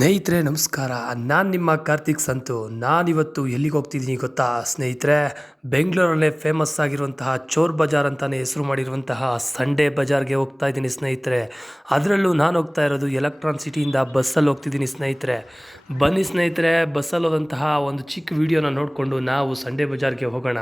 ಸ್ನೇಹಿತರೆ ನಮಸ್ಕಾರ. ನಾನು ನಿಮ್ಮ ಕಾರ್ತಿಕ್ ಸಂತು. ನಾನಿವತ್ತು ಎಲ್ಲಿಗೆ ಹೋಗ್ತಿದ್ದೀನಿ ಗೊತ್ತಾ ಸ್ನೇಹಿತರೆ? ಬೆಂಗಳೂರಲ್ಲೇ ಫೇಮಸ್ ಆಗಿರುವಂತಹ ಚೋರ್ ಬಜಾರ್ ಅಂತಲೇ ಹೆಸರು ಮಾಡಿರುವಂತಹ ಸಂಡೇ ಬಜಾರ್ಗೆ ಹೋಗ್ತಾ ಇದ್ದೀನಿ ಸ್ನೇಹಿತರೆ. ಅದರಲ್ಲೂ ನಾನು ಹೋಗ್ತಾ ಇರೋದು ಎಲೆಕ್ಟ್ರಾನ್ ಸಿಟಿಯಿಂದ ಬಸ್ಸಲ್ಲಿ ಹೋಗ್ತಿದ್ದೀನಿ ಸ್ನೇಹಿತರೆ. ಬನ್ನಿ ಸ್ನೇಹಿತರೆ, ಬಸ್ಸಲ್ಲಿ ಹೋದಂತಹ ಒಂದು ಚಿಕ್ಕ ವಿಡಿಯೋನ ನೋಡಿಕೊಂಡು ನಾವು ಸಂಡೇ ಬಜಾರ್ಗೆ ಹೋಗೋಣ.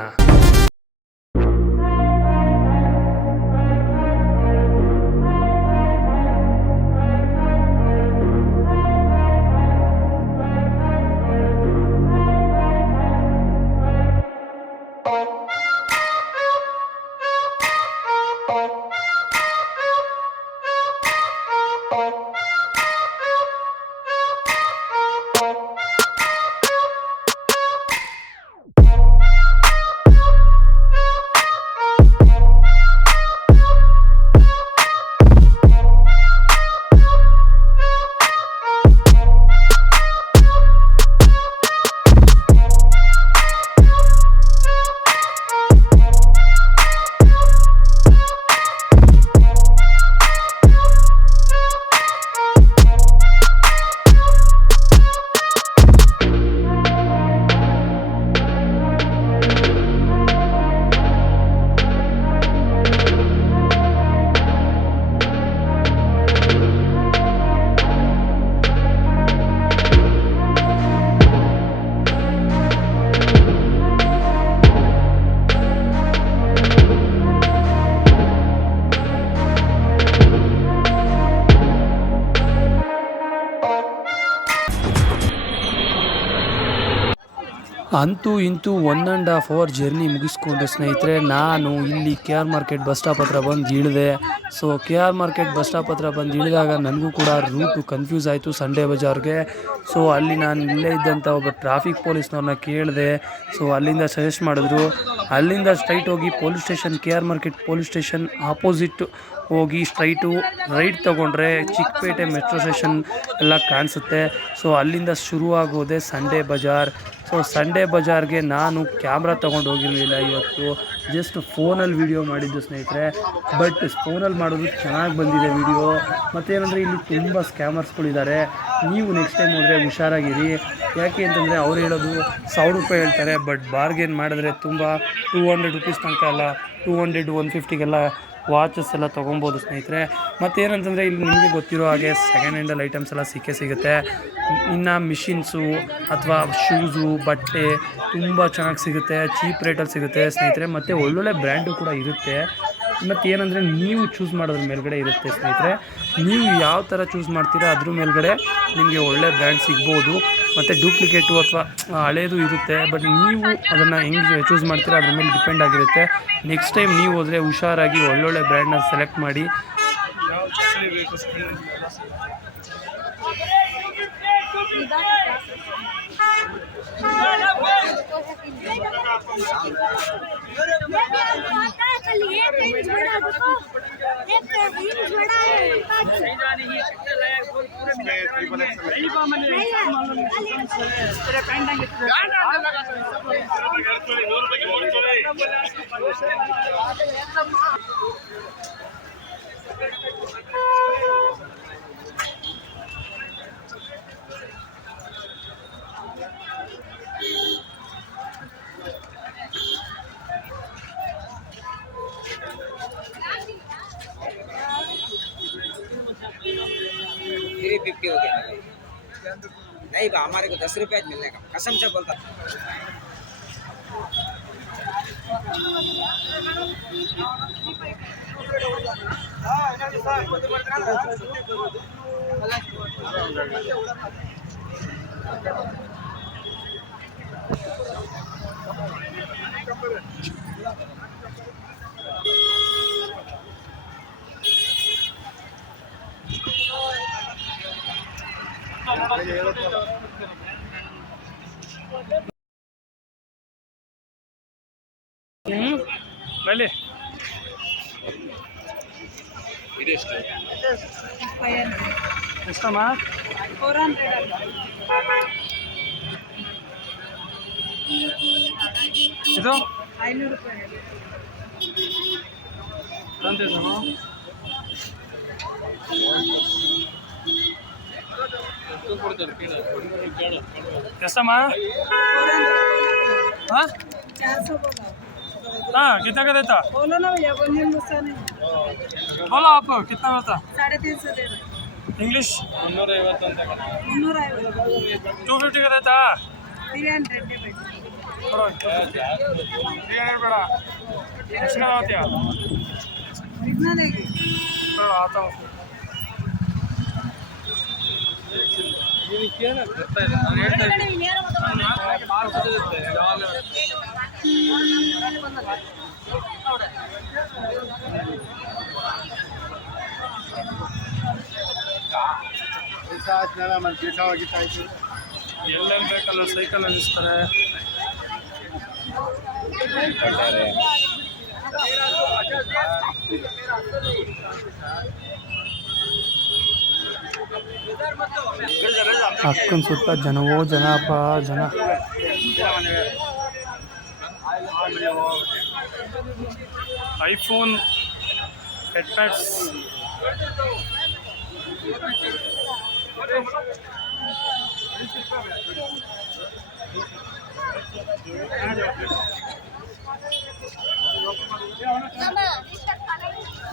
ಅಂತೂ ಇಂತೂ 1.5 ಅವರ್ ಜರ್ನಿ ಮುಗಿಸ್ಕೊಂಡು ಸ್ನೇಹಿತರೆ ನಾನು ಇಲ್ಲಿ K R market bus stop ಹತ್ರ ಬಂದು ಇಳಿದೆ. So K R market bus stop ಹತ್ರ ಬಂದು ಇಳಿದಾಗ ನನಗೂ ಕೂಡ ರೂಟು ಕನ್ಫ್ಯೂಸ್ ಆಯಿತು ಸಂಡೇ ಬಜಾರ್ಗೆ. ಸೊ ಅಲ್ಲಿ ನಾನು ಇಲ್ಲೇ ಇದ್ದಂಥ ಒಬ್ಬ ಟ್ರಾಫಿಕ್ ಪೊಲೀಸ್ನವ್ರನ್ನ ಕೇಳಿದೆ. ಸೊ ಅಲ್ಲಿಂದ ಸಜೆಸ್ಟ್ ಮಾಡಿದ್ರು, ಅಲ್ಲಿಂದ ಸ್ಟ್ರೈಟ್ ಹೋಗಿ police station, K R market police station opposite ಹೋಗಿ ಸ್ಟ್ರೈಟು ರೈಟ್ ತೊಗೊಂಡ್ರೆ ಚಿಕ್ಕಪೇಟೆ ಮೆಟ್ರೋ ಸ್ಟೇಷನ್ ಎಲ್ಲ ಕಾಣಿಸುತ್ತೆ. ಸೊ ಅಲ್ಲಿಂದ ಶುರುವಾಗೋದೆ ಸಂಡೇ ಬಜಾರ್. ಸೊ ಸಂಡೇ ಬಜಾರ್ಗೆ ನಾನು ಕ್ಯಾಮ್ರಾ ತೊಗೊಂಡು ಹೋಗಿರಲಿಲ್ಲ ಇವತ್ತು, ಜಸ್ಟ್ ಫೋನಲ್ಲಿ ವೀಡಿಯೋ ಮಾಡಿದ್ದು ಸ್ನೇಹಿತರೆ. ಬಟ್ ಫೋನಲ್ಲಿ ಮಾಡೋದು ಚೆನ್ನಾಗಿ ಬಂದಿದೆ ವೀಡಿಯೋ. ಮತ್ತೇನೆಂದರೆ ಇಲ್ಲಿ ತುಂಬ ಸ್ಕ್ಯಾಮರ್ಸ್ಗಳಿದ್ದಾರೆ. ನೀವು ನೆಕ್ಸ್ಟ್ ಟೈಮ್ ಹೋದರೆ ಹುಷಾರಾಗಿರಿ. ಯಾಕೆ ಅಂತಂದರೆ ಅವ್ರು ಹೇಳೋದು 1000 ರೂಪಾಯಿ ಹೇಳ್ತಾರೆ, ಬಟ್ ಬಾರ್ಗೇನ್ ಮಾಡಿದ್ರೆ ತುಂಬ 200 ರುಪೀಸ್ ತನಕ ಅಲ್ಲ, 200 150ಗೆಲ್ಲ ವಾಚಸ್ ಎಲ್ಲ ತೊಗೊಬೋದು ಸ್ನೇಹಿತರೆ. ಮತ್ತೇನಂತಂದರೆ ಇಲ್ಲಿ ನಿಮಗೆ ಗೊತ್ತಿರೋ ಹಾಗೆ ಸೆಕೆಂಡ್ ಹ್ಯಾಂಡಲ್ ಐಟಮ್ಸ್ ಎಲ್ಲ ಸಿಗುತ್ತೆ. ಇನ್ನು ಮಿಷಿನ್ಸು ಅಥವಾ ಶೂಸು, ಬಟ್ಟೆ ತುಂಬ ಚೆನ್ನಾಗಿ ಸಿಗುತ್ತೆ, ಚೀಪ್ ರೇಟಲ್ಲಿ ಸಿಗುತ್ತೆ ಸ್ನೇಹಿತರೆ. ಮತ್ತು ಒಳ್ಳೊಳ್ಳೆ ಬ್ರ್ಯಾಂಡು ಕೂಡ ಇರುತ್ತೆ. ಮತ್ತು ಏನಂದರೆ ನೀವು ಚೂಸ್ ಮಾಡೋದ್ರ ಮೇಲ್ಗಡೆ ಇರುತ್ತೆ ಸ್ನೇಹಿತರೆ. ನೀವು ಯಾವ ಥರ ಚೂಸ್ ಮಾಡ್ತೀರಾ ಅದ್ರ ಮೇಲ್ಗಡೆ ನಿಮಗೆ ಒಳ್ಳೆ ಬ್ರ್ಯಾಂಡ್ ಸಿಗ್ಬೋದು. ಮತ್ತು ಡೂಪ್ಲಿಕೇಟು ಅಥವಾ ಹಳೇದು ಇರುತ್ತೆ. ಬಟ್ ನೀವು ಅದನ್ನು ಹೆಂಗೆ ಚೂಸ್ ಮಾಡ್ತೀರಾ ಅದ್ರ ಮೇಲೆ ಡಿಪೆಂಡ್ ಆಗಿರುತ್ತೆ. ನೆಕ್ಸ್ಟ್ ಟೈಮ್ ನೀವು ಹೋದರೆ ಹುಷಾರಾಗಿ ಒಳ್ಳೊಳ್ಳೆ ಬ್ರ್ಯಾಂಡ್ನ ಸೆಲೆಕ್ಟ್ ಮಾಡಿ. $350 हो गया नहीं बा, हमारे को 10 रुपये मिलने का कसम से बोलता. ಬನ್ನಿ ಎಷ್ಟಮ್ಮ? 400 ಇದು 500 ರೂಪಾಯಿ. Thank you. ಎಷ್ಟಮ್ಮ हाँ 400 बोला हाँ कितना का देता बोलो ना भैया बोलिए गुस्सा नहीं बोलो आप कितना होता 350 दे रहे इंग्लिश 350 250 का देता 300 दे भाई बड़ा बेड़ा एक्स्ट्रा आते हैं कितना देगी चलो आता हूँ ಎಲ್ಲೆಲ್ಲಿ ಬೇಕಲ್ಲ ಸೈಕಲ್ ನಿಲ್ಲಿಸ್ತಾರೆ ಅಕ್ಕನ ಸುತ್ತ ಜನವೋ ಜನಪ್ಪ ಜನ. ಐಫೋನ್ ಹೆಡ್ಪ್ಯಾಡ್ಸ್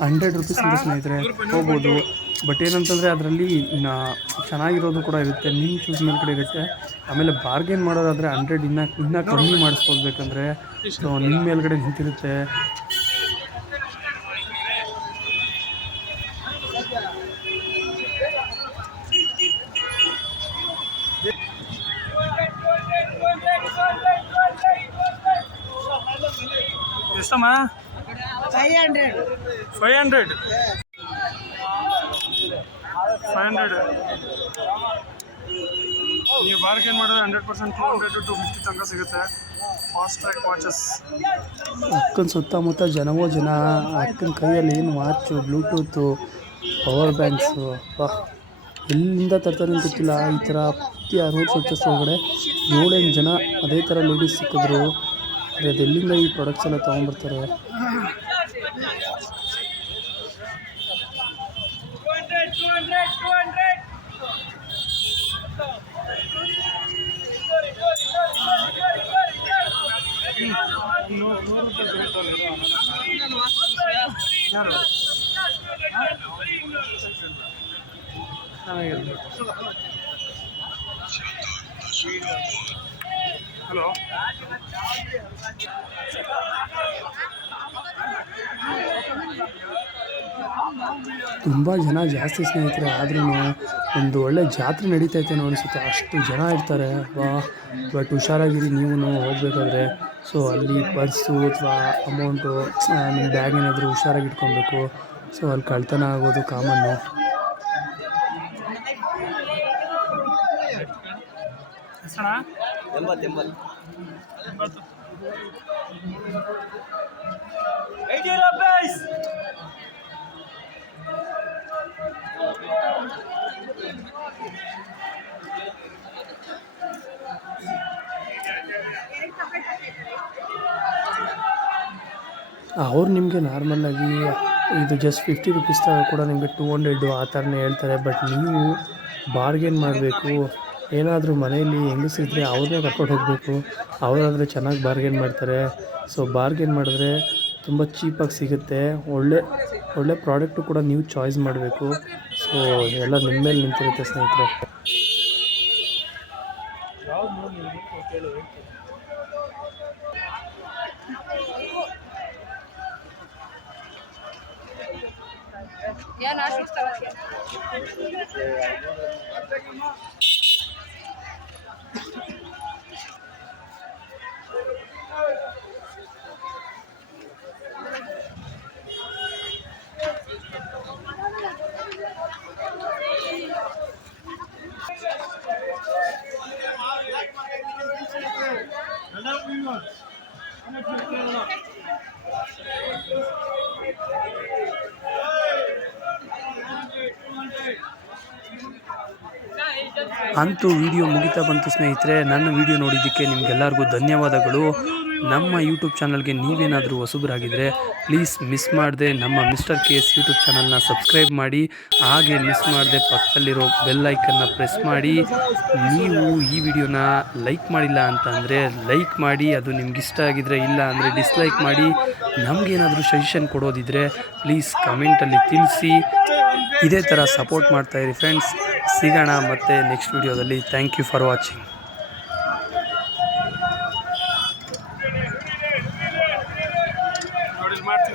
₹100 ಅಂತ ಸ್ನೇಹಿತರೆ ಹೋಗ್ಬೋದು. ಬಟ್ ಏನಂತಂದರೆ ಅದರಲ್ಲಿ ಚೆನ್ನಾಗಿರೋದು ಕೂಡ ಇರುತ್ತೆ, ನಿಮ್ಮ ಚೂಸ್ ಮೇಲೆ ಕಡೆ ಇರುತ್ತೆ. ಆಮೇಲೆ ಬಾರ್ಗೇನ್ ಮಾಡೋದಾದರೆ 100 ಇನ್ನೂ ಕಮ್ಮಿ ಮಾಡಿಸ್ಕೊಳ್ಬೇಕಂದ್ರೆ ಸೊ ನಿಮ್ಮ ಮೇಲ್ಗಡೆ ನಿಂತಿರುತ್ತೆ. ಎಷ್ಟಮ್ಮ 500 ನೀವು ಬಾರ್ಗೇನ್ ಮಾಡಿದ್ರೆ 100% 200 to 250 ತನಕ ಸಿಗುತ್ತೆ. Fast track watches. ಅಕ್ಕನ ಸುತ್ತಮುತ್ತ ಜನವೋ ಜನ. ಅಕ್ಕನ ಕೈಯಲ್ಲಿ ಏನು ವಾಚು, ಬ್ಲೂಟೂತು, ಪವರ್ ಬ್ಯಾಂಕ್ಸು, ಎಲ್ಲಿಂದ ತರ್ತಾರೆ ಅಂತ ಗೊತ್ತಿಲ್ಲ. ಈ ಥರ ಪೂರ್ತಿ ಆ ರೋಡ್ ಸ್ವಚ್ಛಸ್ ಒಳಗಡೆ 7-8 ಜನ ಅದೇ ಥರ ಲೇಡೀಸ್ ಸಿಕ್ಕಿದ್ರು. ಅದೆಲ್ಲಿಂದ ಈ ಪ್ರಾಡಕ್ಟ್ಸ್ ಎಲ್ಲ ತೊಗೊಂಡ್ಬರ್ತಾರೆ. ಹಲೋ ತುಂಬ ಜನ ಜಾಸ್ತಿ ಸ್ನೇಹಿತರೆ. ಆದ್ರೂ ಒಂದು ಒಳ್ಳೆ ಜಾತ್ರೆ ನಡೀತೈತೆ ಅನಿಸುತ್ತೆ, ಅಷ್ಟು ಜನ ಇರ್ತಾರೆ. ಬಟ್ ಹುಷಾರಾಗಿರಿ ನೀವು ಹೋಗಬೇಕಾದ್ರೆ. ಸೊ ಅಲ್ಲಿ ಪರ್ಸು ಅಥವಾ ಅಮೌಂಟು ನಿಮ್ಮ ಬ್ಯಾಗ್ ಏನಾದರೂ ಹುಷಾರಾಗಿ ಇಟ್ಕೊಬೇಕು. ಸೊ ಅಲ್ಲಿ ಕಳ್ತನ ಆಗೋದು ಕಾಮನ್ನು. ಎಷ್ಟಣ್ಣ 80 ಅವ್ರು ನಿಮಗೆ ನಾರ್ಮಲಾಗಿ ಇದು ಜಸ್ಟ್ ₹50 ಕೂಡ ನಿಮಗೆ 200 ಆ ಥರನೇ ಹೇಳ್ತಾರೆ. ಬಟ್ ನೀವು ಬಾರ್ಗೇನ್ ಮಾಡಬೇಕು. ಏನಾದರೂ ಮನೆಯಲ್ಲಿ ಹೆಂಗಸಿದ್ರೆ ಅವ್ರನ್ನೇ ಕರ್ಕೊಂಡು ಹೋಗಬೇಕು. ಅವರಾದರೆ ಚೆನ್ನಾಗಿ ಬಾರ್ಗೇನ್ ಮಾಡ್ತಾರೆ. ಸೊ ಬಾರ್ಗೇನ್ ಮಾಡಿದ್ರೆ ತುಂಬ ಚೀಪಾಗಿ ಸಿಗುತ್ತೆ. ಒಳ್ಳೆ ಪ್ರಾಡಕ್ಟು ಕೂಡ ನೀವು ಚಾಯ್ಸ್ ಮಾಡಬೇಕು. ಸೊ ಎಲ್ಲ ನಿಮ್ಮ ಮೇಲೆ ನಿಂತಿರುತ್ತೆ ಸ್ನೇಹಿತರೆ. ಅಂತೂ ವಿಡಿಯೋ ಮುಗಿತಾ ಬಂತು ಸ್ನೇಹಿತರೆ. ನನ್ನ ವಿಡಿಯೋ ನೋಡಿದ್ದಕ್ಕೆ ನಿಮಗೆಲ್ಲರಿಗೂ ಧನ್ಯವಾದಗಳು. ನಮ್ಮ ಯೂಟ್ಯೂಬ್ ಚಾನಲ್ಗೆ ನೀವೇನಾದರೂ ಹೊಸಬರಾಗಿದ್ದರೆ ಪ್ಲೀಸ್ ಮಿಸ್ ಮಾಡದೆ ನಮ್ಮ ಮಿಸ್ಟರ್ KS ಯೂಟ್ಯೂಬ್ ಚಾನಲ್ನ ಸಬ್ಸ್ಕ್ರೈಬ್ ಮಾಡಿ, ಹಾಗೆ ಮಿಸ್ ಮಾಡದೆ ಪಕ್ಕದಲ್ಲಿರೋ ಬೆಲ್ ಐಕನ್ನ ಪ್ರೆಸ್ ಮಾಡಿ. ನೀವು ಈ ವಿಡಿಯೋನ ಲೈಕ್ ಮಾಡಿಲ್ಲ ಅಂತಂದರೆ ಲೈಕ್ ಮಾಡಿ, ಅದು ನಿಮ್ಗೆ ಇಷ್ಟ ಆಗಿದ್ರೆ, ಇಲ್ಲ ಅಂದರೆ ಡಿಸ್ಲೈಕ್ ಮಾಡಿ. ನಮಗೇನಾದರೂ ಸಜೆಷನ್ ಕೊಡೋದಿದ್ದರೆ ಪ್ಲೀಸ್ ಕಮೆಂಟಲ್ಲಿ ತಿಳಿಸಿ. ಇದೇ ಥರ ಸಪೋರ್ಟ್ ಮಾಡ್ತಾಯಿರಿ ಫ್ರೆಂಡ್ಸ್. ಸಿಗೋಣ ಮತ್ತೆ ನೆಕ್ಸ್ಟ್ ವಿಡಿಯೋದಲ್ಲಿ. Thank you for watching.